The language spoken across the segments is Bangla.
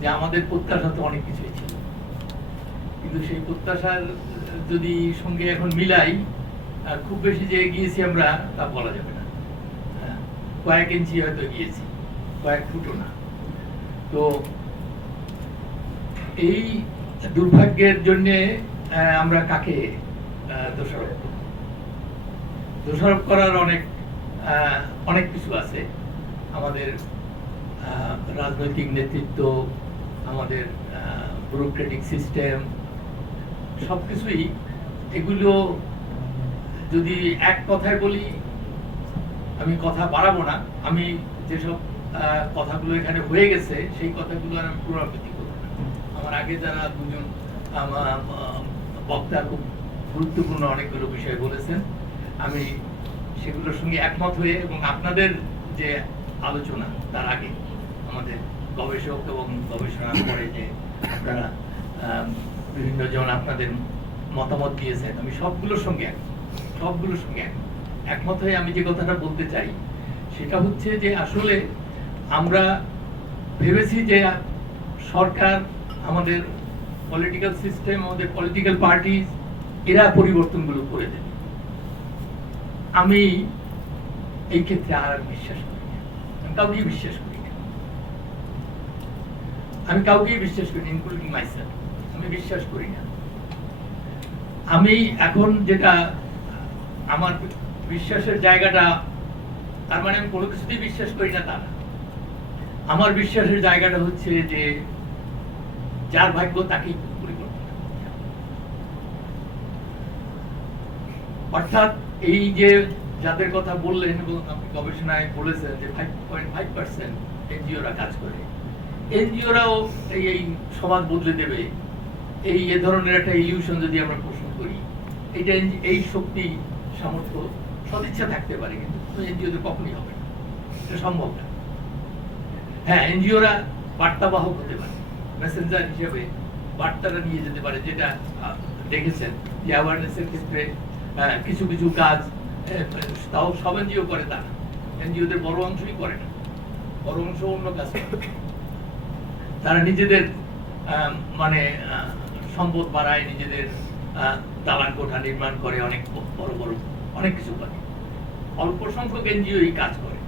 যে আমাদের প্রত্যাশা তো অনেক কিছুই ছিল। কিন্তু সেই প্রত্যাশার যদি সঙ্গে এখন মিলাই খুব বেশি যে এগিয়েছি আমরা তা বলা যাবে না। হ্যাঁ, কয়েক ইঞ্চি হয়তো গিয়েছি কয়েক ফুটও না। তো এই দুর্ভাগ্যের জন্য আমরা কাকে দোষারোপ করব? দোষারোপ করার অনেক অনেক কিছু আছে। আমাদের রাজনৈতিক নেতৃত্ব আমাদের ব্যুরোক্রেটিক সিস্টেম সবকিছুই এগুলো যদি এক কথায় বলি, আমি কথা বাড়াবো না। আমি যেসব কথাগুলো এখানে হয়ে গেছে, সেই কথাগুলো আমি পুনরাবৃত্তি করব আমার আগে যারা দুজন আমার বক্তা খুব গুরুত্বপূর্ণ অনেকগুলো বিষয় বলেছেন, আমি সেগুলোর সঙ্গে একমত হয়ে এবং আপনাদের যে আলোচনা তার আগে আমাদের গবেষক এবং গবেষণা করে যে আপনারা বিভিন্ন জন আপনাদের মতামত দিয়েছেন। আমি সবগুলোর সঙ্গে একমত সবগুলোর সঙ্গে একমত একমত হয়ে আমি যে কথাটা বলতে চাই, সেটা হচ্ছে যে আসলে আমরা ভেবেছি যে সরকার, আমাদের পলিটিক্যাল সিস্টেম আমাদের পলিটিক্যাল পার্টি এরা পরিবর্তনগুলো করে দেবে। আমি এই ক্ষেত্রে আর বিশ্বাস করি না। আমি কাউকেই বিশ্বাস করি আমি কাউকেই বিশ্বাস করি ইনক্লুডিং মাইসেলফ আমি বিশ্বাস করি না। আমি এখন যেটা, আমার বিশ্বাসের জায়গাটা, তার মানে আমি কোনো কিছুতেই বিশ্বাস করি না তা আমার বিশ্বাসের জায়গাটা হচ্ছে যে, যার ভাগ্য তাকেই অর্থাৎ এই যে যাদের কথা বললেন এবং আপনি গবেষণায় বলেছেন যে ফাইভ পয়েন্ট ফাইভ পার্সেন্ট এনজিওরা কাজ করে এনজিওরাও এই সমাজ বদলে দেবে। এই এ ধরনের একটা ইলিউশন যদি আমরা প্রশ্ন করি, এটা এই শক্তি সামর্থ্য সদিচ্ছা থাকতে পারে, কিন্তু এনজিওদের কখনই হবে এটা সম্ভব না। হ্যাঁ এনজিওরা বার্তাবাহক হতে পারে। মেসেঞ্জার হিসেবে বার্তাটা নিয়ে যেতে পারে, যেটা দেখেছেন যে অ্যাওয়ারনেসের ক্ষেত্রে কিছু কিছু কাজ তাও সব এনজিও করে তা না এনজিওদের বড় অংশই করে না। বড় অংশ অন্য কাজ করে। তারা নিজেদের মানে সম্পদ বাড়ায়, নিজেদের দালান কোঠা নির্মাণ করে, অনেক বড় বড়, অনেক কিছু করে। অল্প সংখ্যক এনজিও এই কাজ করে।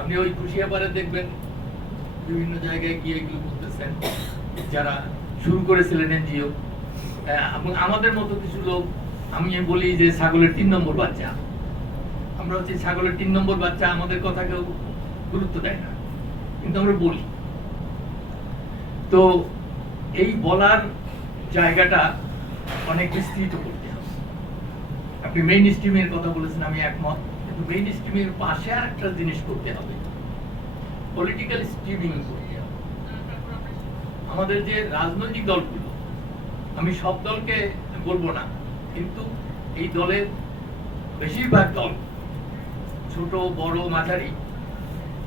আপনি ওই খুশিয়াপাড়ে দেখবেন, বিভিন্ন জায়গায় গিয়ে এগুলো করতেছেন, যারা শুরু করেছিলেন এনজিও। এবং আমাদের মতো কিছু লোক, আমি বলি যে ছাগলের তিন নম্বর বাচ্চা। আমরা হচ্ছে ছাগলের তিন নম্বর বাচ্চা, আমাদের কথা কেউ গুরুত্ব দেয় না। কিন্তু আমরা বলি। তো এই বলার জায়গাটা অনেক বিস্তৃত করতে হবে। আপনি মেইন স্ট্রিমের কথা বলেছেন, আমি একমত। কিন্তু মেইন স্ট্রিমের পাশে আর একটা জিনিস করতে হবে। পলিটিক্যাল স্ট্রিমিং করতে হবে। আমাদের যে রাজনৈতিক দলগুলো, আমি সব দলকে বলব না, কিন্তু এই দলের বেশিরভাগ দল, ছোট, বড়, মাঝারি,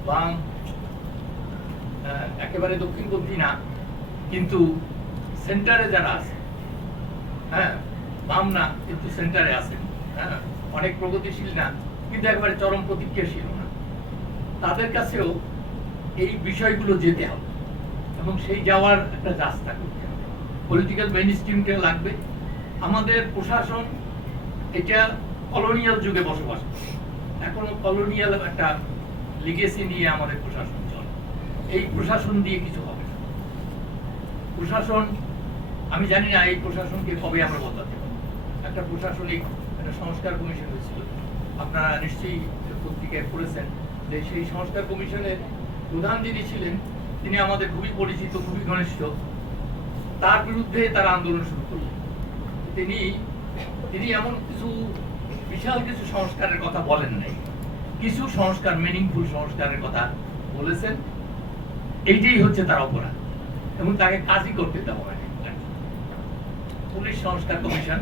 বাম একেবারে দক্ষিণপন্থী না কিন্তু সেন্টারে যারা আছে হ্যাঁ বাম না কিন্তু সেন্টারে আছেন হ্যাঁ অনেক প্রগতিশীল না, কিন্তু একেবারে চরম প্রতিক্রিয়াশীল না। তাদের কাছেও এই বিষয়গুলো যেতে হবে এবং সেই যাওয়ার একটা রাস্তা করতে হবে। পলিটিক্যাল মেইন স্ট্রিমটা লাগবে। আমাদের প্রশাসন এটা কলোনিয়াল যুগে বসবাস এখনও কলোনিয়াল একটা লিগেসি নিয়ে আমাদের প্রশাসন চলে। এই প্রশাসন দিয়ে কিছু হবে। প্রশাসন, আমি জানি না এই প্রশাসনকে কবে আমরা বদলাতে একটা প্রশাসনিক, একটা সংস্কার কমিশন হয়েছিল। আপনারা নিশ্চয়ই পত্রিকায় পড়েছেন যে সেই সংস্কার কমিশনের প্রধান যিনি ছিলেন, তিনি আমাদের খুবই পরিচিত, খুবই ঘনিষ্ঠ। তার বিরুদ্ধে তারা আন্দোলন শুরু করলেন। তিনি তিনি এমন কিছু, বিশাল কিছু সংস্কারের কথা বলেন নাই। কিছু সংস্কার মিনিংফুল সংস্কারের কথা বলেছেন। এইটাই হচ্ছে তার অপরাধ। এবং তাকে কাজই করতে দেওয়া হয়নি। পুলিশ সংস্কার কমিশন,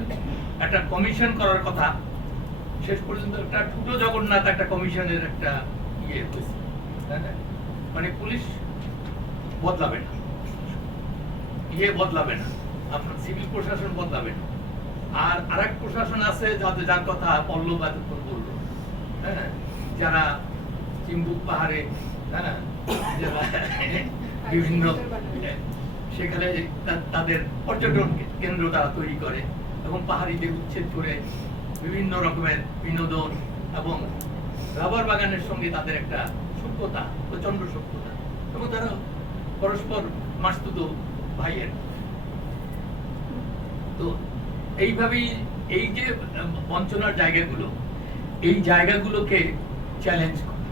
একটা কমিশন করার কথা, শেষ পর্যন্ত একটা ঠুটো জগন্নাথ একটা কমিশনের একটা ইয়ে হয়েছে মানে পুলিশ বদলাবে না। ইয়ে বদলাবে না। আপনার সিভিল প্রশাসন বদলাবে না। আর আরেক প্রশাসন আছে যাদের যার কথা পল্লব এতক্ষণ বলল হ্যাঁ যারা চিম্বুক পাহাড়ে হ্যাঁ যারা বিভিন্ন সেখানে তাদের পর্যটন কেন্দ্র তারা তৈরি করে এবং পাহাড়িদের উচ্ছেদ করে বিভিন্ন রকমের বিনোদন এবং রাবার বাগানের সঙ্গে তাদের একটা সভ্যতা প্রচণ্ড সভ্যতা এবং তারা পরস্পর মাস্তুত ভাইয়ের। তো এইভাবেই এই যে বঞ্চনার জায়গাগুলো, এই জায়গাগুলোকে চ্যালেঞ্জ করে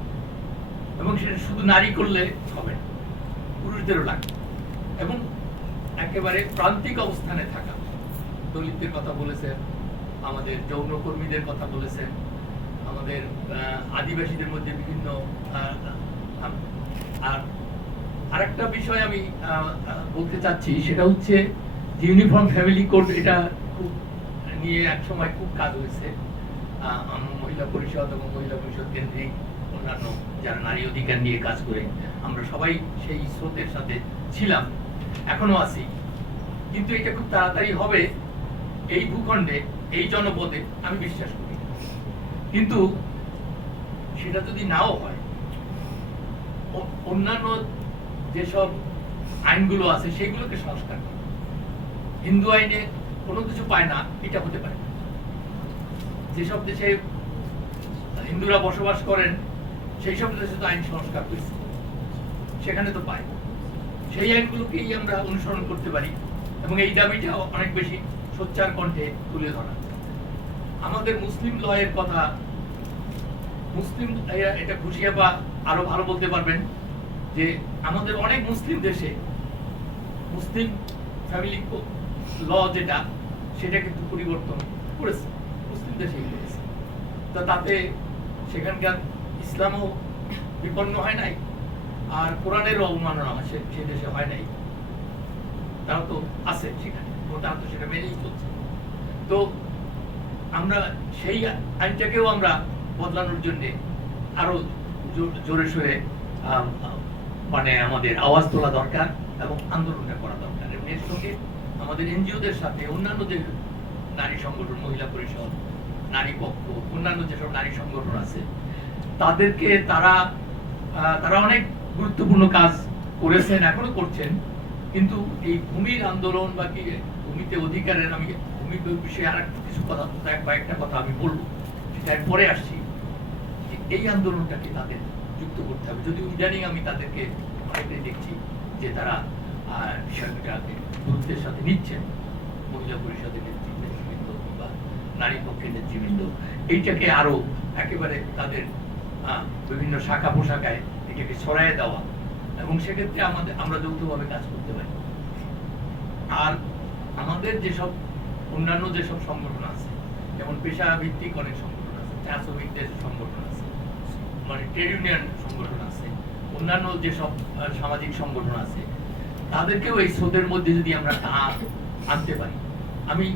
এবং সেটা শুধু নারী করলে হবে না। পুরুষদেরও লাগবে এবং একেবারে প্রান্তিক অবস্থানে থাকা। দলিতদের কথা বলেছেন আমাদের যৌনকর্মীদের কথা বলেছেন আমাদের আদিবাসীদের মধ্যে বিভিন্ন আর আরেকটা বিষয় আমি বলতে চাচ্ছি, সেটা হচ্ছে ইউনিফর্ম ফ্যামিলি কোড, এটা খুব নিয়ে এক সময় খুব কাজ হয়েছে। মহিলা পরিষদ এবং মহিলা পরিষদ কেন্দ্রিক অন্যান্য যারা নারী অধিকার নিয়ে কাজ করে, আমরা সবাই সেই স্রোতের সাথে ছিলাম, এখনও আছি। কিন্তু এটা খুব তাড়াতাড়ি হবে এই ভূখণ্ডে, এই জনপদে, আমি বিশ্বাস করি কিন্তু সেটা যদি নাও হয় অন্যান্য যেসব আইনগুলো আছে, সেগুলোকে সংস্কার করা। হিন্দু আইনে কোনো কিছু পায় না, এটা হতে পারে। যেসব দেশে হিন্দুরা বসবাস করেন সেই সব দেশে তো আইন সংস্কার হয়েছে। সেখানে তো পায়। সেই আইনগুলোকেই আমরা অনুসরণ করতে পারি এবং এই দাবিটা অনেক বেশি সোচ্চার কণ্ঠে তুলে ধরা। আমাদের মুসলিম লয়ের কথা, মুসলিম এটা খুশিয়া বা আরও ভালো বলতে পারবেন যে আমাদের অনেক মুসলিম দেশে মুসলিম ফ্যামিলি ল যেটা, সেটা কিন্তু পরিবর্তন করেছে। মুসলিম দেশে তা তাতে সেখানকার ইসলামও বিপন্ন হয় নাই, আর কোরআনেরও অবমাননা হয় সে দেশে হয় নাই। তারা তো আছে সেখানে তারা তো সেটা মেনেই চলছে। তো আমরা সেই আইনটাকেও আমরা বদলানোর জন্য আরও জোরে সোরে মানে আমাদের আওয়াজ তোলা দরকার এবং আন্দোলনটা করা দরকার। এবং এর সঙ্গে আমাদের এনজিওদের সাথে অন্যান্য যে নারী সংগঠন, মহিলা পরিষদ, নারী পক্ষ, অন্যান্য যেসব নারী সংগঠন আছে তাদেরকে তারা তারা অনেক গুরুত্বপূর্ণ কাজ করেছেন, এখনও করছেন। কিন্তু এই ভূমির আন্দোলন বা কি ভূমিতে অধিকারের, আমি ভূমির বিষয়ে আর কিছু কথা কয়েকটা কথা আমি বলব, সেটা পরে আসছি। এই আন্দোলনটাকে তাদের যুক্ত করতে হবে। যদি ইদানিং আমি তাদেরকে অনেকটাই দেখছি যে তারা বিষয়টাকে গুরুত্বের সাথে নিচ্ছেন। মহিলা পরিষদের নেতৃবৃন্দ বা নারী পক্ষের নেতৃবৃন্দ, এইটাকে আরও একেবারে তাদের বিভিন্ন শাখা পোশাকায় এটাকে ছড়াইয়ে দেওয়া। এবং সেক্ষেত্রে আমাদের আমরা যৌথভাবে কাজ করতে পারি। আর আমাদের যেসব অন্যান্য যেসব সংগঠন আছে, যেমন পেশা ভিত্তিক অনেক সংগঠন আছে চা শ্রমিকদের সংগঠন আছে মানে ট্রেড ইউনিয়ন সংগঠন আছে, অন্যান্য যেসব সামাজিক সংগঠন আছে, তাদেরকেও এই স্রোতের মধ্যে যদি আমরা আনতে পারি। আমি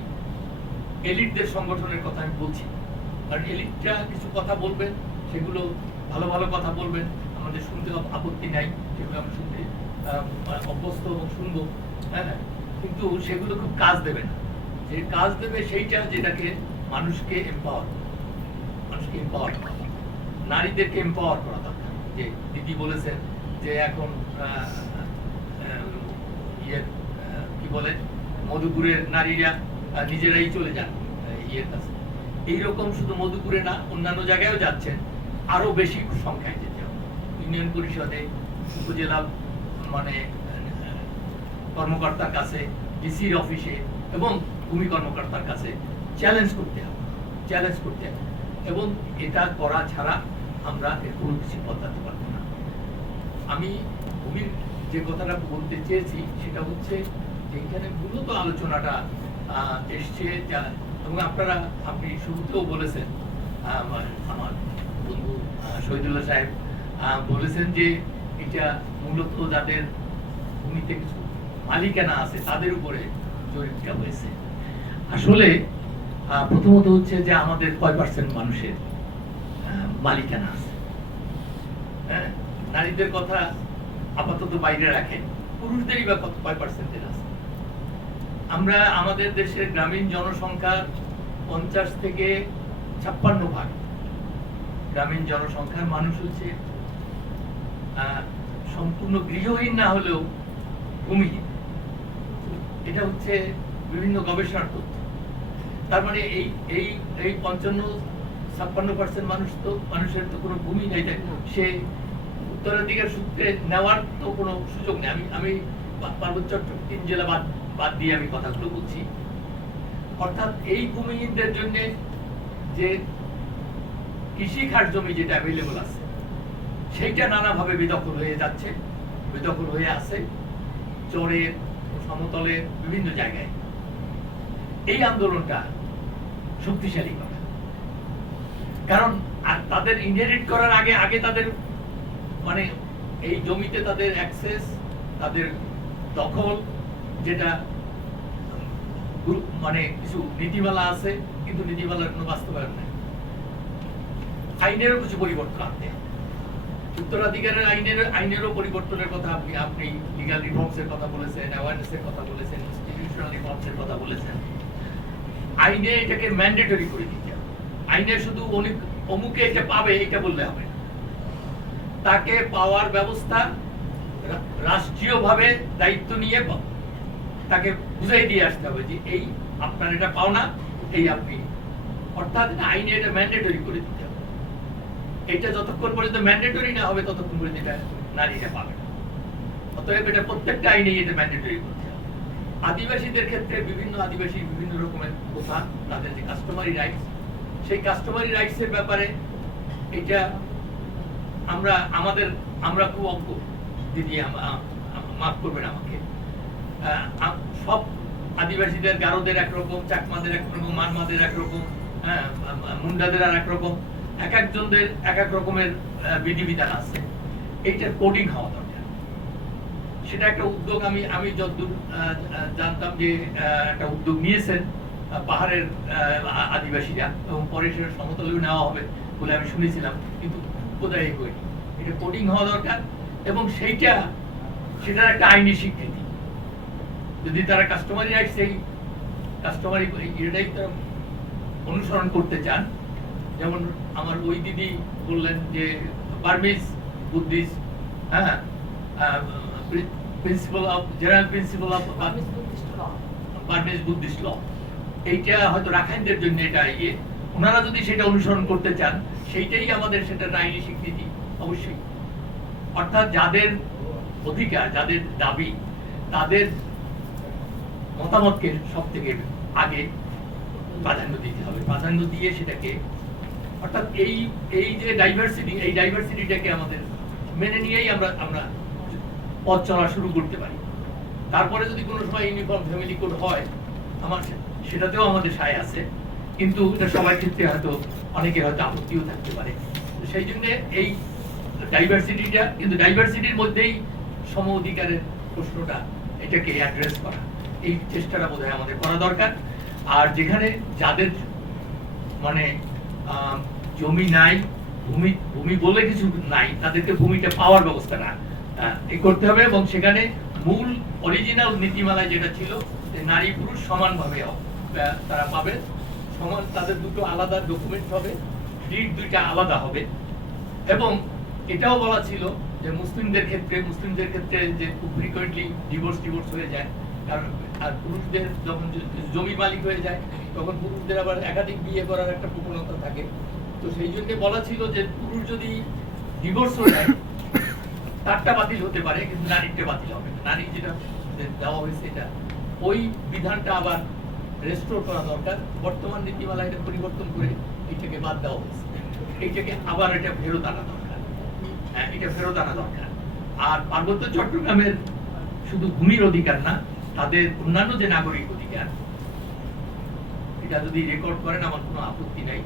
এলিটদের সংগঠনের কথা আমি বলছি। কারণ এলিটরা কিছু কথা বলবেন সেগুলো ভালো ভালো কথা বলবেন। আমাদের শুনতে আপত্তি নাই, সেগুলো আমরা শুনতে অভ্যস্ত এবং শুনব হ্যাঁ কিন্তু সেগুলো খুব কাজ দেবে না। যে কাজ দেবে সেইটা যেটাকে মানুষকে এম্পাওয়ার মানুষকে এম্পাওয়ার করা নারীদেরকে এম্পাওয়ার করা দরকার। যে দিদি বলেছেন যে এখন ইয়ে কি বলে, মধুপুরের নারীরা নিজেরাই চলে যান ইয়ের কাছে। এইরকম শুধু মধুপুরে না, অন্যান্য জায়গায়ও যাচ্ছেন। আরও বেশি সংখ্যায় যেতে হবে। ইউনিয়ন পরিষদে, উপজেলা মানে কর্মকর্তার কাছে, ডিসির অফিসে এবং ভূমি কর্মকর্তার কাছে চ্যালেঞ্জ করতে হবে চ্যালেঞ্জ করতে হবে। এবং এটা করা ছাড়া আমরা এর কোনো কিছু বদলাতে পারব না। আমি ভূমির যে কথাটা বলতে চেয়েছি, সেটা হচ্ছে যে এখানে মূলত আলোচনাটা এসছে যা এবং আপনারা, আপনি শুরুতেও বলেছেন আমার শহীদুল্লাহ সাহেব বলেছেন যে এটা মূলত যাদের ভূমিতে কিছু মালিকানা আছে তাদের উপরে জরিপটা হয়েছে। আসলে প্রথমত হচ্ছে যে আমাদের কয় পার্সেন্ট মানুষের মালিকানা আছে? হ্যাঁ, নারীদের কথা আপাতত বাইরে রাখেন পুরুষদেরই বা কত কয় পার্সেন্টের আছে? আমরা আমাদের দেশের গ্রামীণ জনসংখ্যার পঞ্চাশ থেকে ছাপ্পান্ন ভাগ। গ্রামীণ জনসংখ্যার মানুষ হচ্ছে সম্পূর্ণ গৃহহীন না হলেও ভূমিহীন। এটা হচ্ছে বিভিন্ন গবেষণার তথ্য। তার মানে এই এই এই পঞ্চান্ন, ছাপ্পান্ন পার্সেন্ট মানুষ তো, মানুষের তো কোনো ভূমি নেই, তাই সে উত্তরাধিকার সূত্রে নেওয়ার তো কোনো সুযোগ নেই। আমি আমি পার্বত্য তিন জেলা বাদ বাদ দিয়ে আমি কথাগুলো বলছি। অর্থাৎ এই ভূমিহীনদের জন্য যে কৃষি খাস জমি যেটা অ্যাভেলেবল আছে, সেইটা নানাভাবে বেদখল হয়ে যাচ্ছে, বেদখল হয়ে আছে চরের সমতলের বিভিন্ন জায়গায়। এই আন্দোলনটা শক্তিশালী করা। কারণ, আর তাদের ইনহেরিট করার আগে আগে তাদের মানে এই জমিতে তাদের অ্যাক্সেস তাদের দখল, যেটা মানে কিছু নীতিমালা আছে, কিন্তু নীতিমালার কোনো বাস্তবায়ন নেই। আইনেরও কিছু পরিবর্তন আনতে। উত্তরাধিকারের আইনের, আইনেরও পরিবর্তনের কথা আপনি আপনি লিগাল রিফর্মস এর কথা বলেছেন অ্যাওয়ারনেস এর কথা বলেছেন ইনস্টিটিউশনাল রিফর্মস এর কথা বলেছেন। আইনে এটাকে ম্যান্ডেটরি করে দিতে আইনে শুধু অনেক অমুকে এটা পাবে, এটা বললে হবে তাকে পাওয়ার ব্যবস্থা রাষ্ট্রীয়ভাবে দায়িত্ব নিয়ে তাকে বুঝাই দিয়ে আসতে হবে যে এই আপনার এটা পাওনা, এই আপনি। অর্থাৎ আইনে এটা ম্যান্ডেটরি করে দিতে হবে। এটা যতক্ষণ পর্যন্ত ম্যান্ডেটরি না হবে, ততক্ষণ পর্যন্ত এটা নারীরা পাবে অতএব এটা প্রত্যেকটা আইনে এটা ম্যান্ডেটরি করতে হবে। আদিবাসীদের ক্ষেত্রে বিভিন্ন আদিবাসী বিভিন্ন রকমের প্রথা, তাদের যে কাস্টমারি রাইটস সেই কাস্টমারি রাইটস এর ব্যাপারে এটা আমরা, আমাদের, আমরা খুব অজ্ঞ। দিদি মাফ করবেন আমাকে। সব আদিবাসীদের গারোদের একরকম, চাকমাদের একরকম মারমাদের একরকম হ্যাঁ মুন্ডাদের আর একরকম এক একজনদের এক এক রকমের বিধিবিধান আছে। এইটার কোডিং হওয়া দরকার। সেটা একটা উদ্যোগ আমি আমি যতদূর জানতাম যে একটা উদ্যোগ নিয়েছেন পাহাড়ের আদিবাসীরা, এবং পরে সেটা সমতলেও নেওয়া হবে বলে আমি শুনেছিলাম, কিন্তু কোথায় হয়নি এটা কোডিং হওয়া দরকার, এবং সেইটা, সেটার একটা আইনি স্বীকৃতি। যদি তারা কাস্টমারি রাইট সেই কাস্টমারি এটাই তারা অনুসরণ করতে চান। যেমন আমার ওই দিদি বললেন যে বার্মিজ বুদ্ধিস্ট হ্যাঁ principal of general principal of Burmese Buddhist law এইটা হয়তো রাখাইনদের জন্য এটা ইয়ে। ওনারা যদি সেটা অনুসরণ করতে চান সেইটাই আমাদের সেটা আইনি স্বীকৃতি অবশ্যই। অর্থাৎ যাদের অধিকার যাদের দাবি তাদের মতামতকে সব থেকে আগে প্রাধান্য দিতে হবে। প্রাধান্য দিয়ে সেটাকে অর্থাৎ এই এই যে ডাইভার্সিটি এই ডাইভার্সিটিটাকে আমাদের মেনে নিয়েই আমরা আমরা পথ চলা শুরু করতে পারি। তারপরে যদি কোনো সময় ইউনিফর্ম ফ্যামিলি কোড হয়, আমার সেটাতেও আমাদের সায় আছে। কিন্তু এটা সবার ক্ষেত্রে হয়তো অনেকের হয়তো আপত্তিও থাকতে পারে। সেই জন্য এই ডাইভার্সিটিটা কিন্তু ডাইভার্সিটির মধ্যেই সম অধিকারের প্রশ্নটা এটাকে অ্যাড্রেস করা। এই চেষ্টাটা বোধহয় আমাদের করা দরকার। আর যেখানে যাদের মানে জমি নাই ভূমি ভূমি বলে কিছু নাই তাদেরকে ভূমিটা পাওয়ার ব্যবস্থাটা আহ, এই করতে হবে এবং সেখানে মূল অরিজিনাল নীতিমালায় যেটা ছিল যে নারী পুরুষ সমানভাবে তারা পাবে। সমান তাদের দুটো আলাদা ডকুমেন্ট হবে ডিড দুইটা আলাদা হবে। এবং এটাও বলা ছিল যে মুসলিমদের ক্ষেত্রে মুসলিমদের ক্ষেত্রে যে খুব ফ্রিকোয়েন্টলি ডিভোর্স ডিভোর্স হয়ে যায় কারণ আর পুরুষদের যখন জমি মালিক হয়ে যায় তখন পুরুষদের আবার একাধিক বিয়ে করার একটা প্রবণতা থাকে। তো সেই জন্য বলা ছিল যে পুরুষ যদি ডিভোর্স হয়ে তারটা বাতিল হতে পারে, কিন্তু নারীরটা বাতিল হবে নারী যেটা দেওয়া হয়েছে এটা। ওই বিধানটা আবার রেস্টোর করা দরকার। বর্তমান নীতিমালা এটা পরিবর্তন করে এটাকে বাদ দেওয়া হয়েছে। এইটাকে আবার এটা ফেরত আনা দরকার। হ্যাঁ এটা ফেরত আনা দরকার। আর পার্বত্য চট্টগ্রামের শুধু ভূমির অধিকার না, তাদের অন্যান্য যে নাগরিক অধিকার, এটা যদি রেকর্ড করেন, আমার কোনো আপত্তি নাই।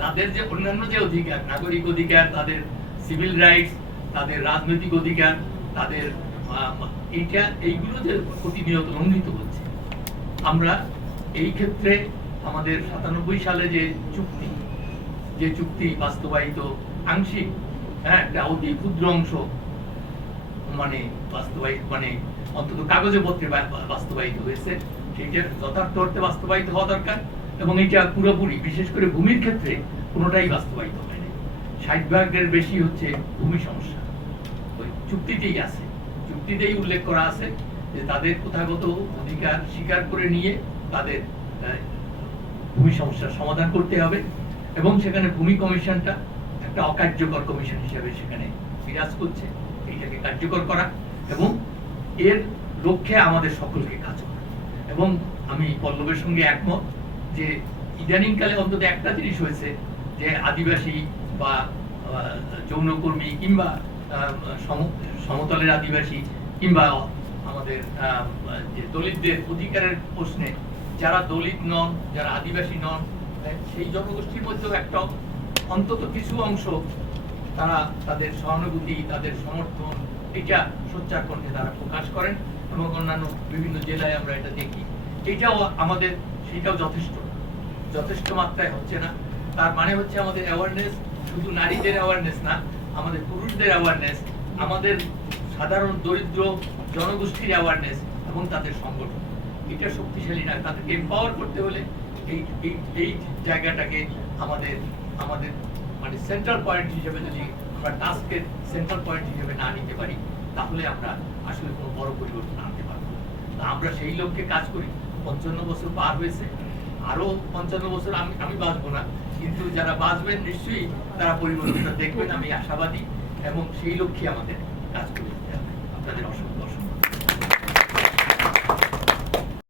তাদের যে অন্যান্য যে অধিকার, নাগরিক অধিকার, তাদের সিভিল রাইটস তাদের রাজনৈতিক অধিকার, তাদের এইটা, এইগুলো যে প্রতিনিয়ত লঙ্ঘিত হচ্ছে। আমরা এই ক্ষেত্রে আমাদের সাতানব্বই সালে যে চুক্তি যে চুক্তি বাস্তবায়িত আংশিক হ্যাঁ একটা অতি ক্ষুদ্র অংশ মানে বাস্তবায়িত মানে অন্তত কাগজে পত্রে বাস্তবায়িত হয়েছে। সেইটা যথার্থ অর্থে বাস্তবায়িত হওয়া দরকার এবং এটা পুরোপুরি, বিশেষ করে ভূমির ক্ষেত্রে কোনোটাই বাস্তবায়িত হয়নি ষাট ভাগের বেশি হচ্ছে ভূমি সমস্যা। ওই চুক্তিতেই আছে। চুক্তিতেই উল্লেখ করা আছে যে তাদের প্রথাগত অধিকার স্বীকার করে নিয়ে তাদের ভূমি সমস্যার সমাধান করতে হবে এবং সেখানে ভূমি কমিশনটা একটা অকার্যকর কমিশন হিসেবে সেখানে বিরাজ করছে। এইটাকে কার্যকর করা এবং এর লক্ষ্যে আমাদের সকলকে কাজ করা এবং আমি পল্লবের সঙ্গে একমত যে ইদানিংকালে অন্তত একটা জিনিস হয়েছে যে আদিবাসী বা যৌনকর্মী কিংবা সমতলের আদিবাসী কিংবা আমাদের যে দলিতদের অধিকারের প্রশ্নে যারা দলিত নন, যারা আদিবাসী নন সেই জনগোষ্ঠীর মধ্যেও একটা অন্তত কিছু অংশ তারা তাদের সহানুভূতি, তাদের সমর্থন, এটা সোচ্চার কণ্ঠে তারা প্রকাশ করেন। এবং অন্যান্য বিভিন্ন জেলায় আমরা এটা দেখি। এটাও আমাদের সেটাও যথেষ্ট। যথেষ্ট মাত্রায় হচ্ছে না। তার মানে হচ্ছে আমাদের অ্যাওয়ারনেস শুধু নারীদের অ্যাওয়ারনেস না, আমাদের পুরুষদের অ্যাওয়ারনেস আমাদের সাধারণ দরিদ্র জনগোষ্ঠীর অ্যাওয়ারনেস এবং তাদের সংগঠন। এটা শক্তিশালী না। তাদেরকে এম্পাওয়ার করতে হলে এই এই জায়গাটাকে আমাদের আমাদের মানে সেন্ট্রাল পয়েন্ট হিসেবে যদি আমরা টাস্কের সেন্ট্রাল পয়েন্ট হিসেবে না নিতে পারি তাহলে আমরা আসলে কোনো বড় পরিবর্তন আনতে পারব আমরা সেই লক্ষ্যে কাজ করি। পঞ্চান্ন বছর পার হয়েছে। আরও পঞ্চান্ন বছর আমি আমি বাঁচবো না। কিন্তু যারা বাঁচবেন নিশ্চয়ই তারা পরিবর্তনটা দেখবেন। আমি আশাবাদী এবং সেই লক্ষ্যে আমাদের কাজ করে। আপনাদের অসংখ্য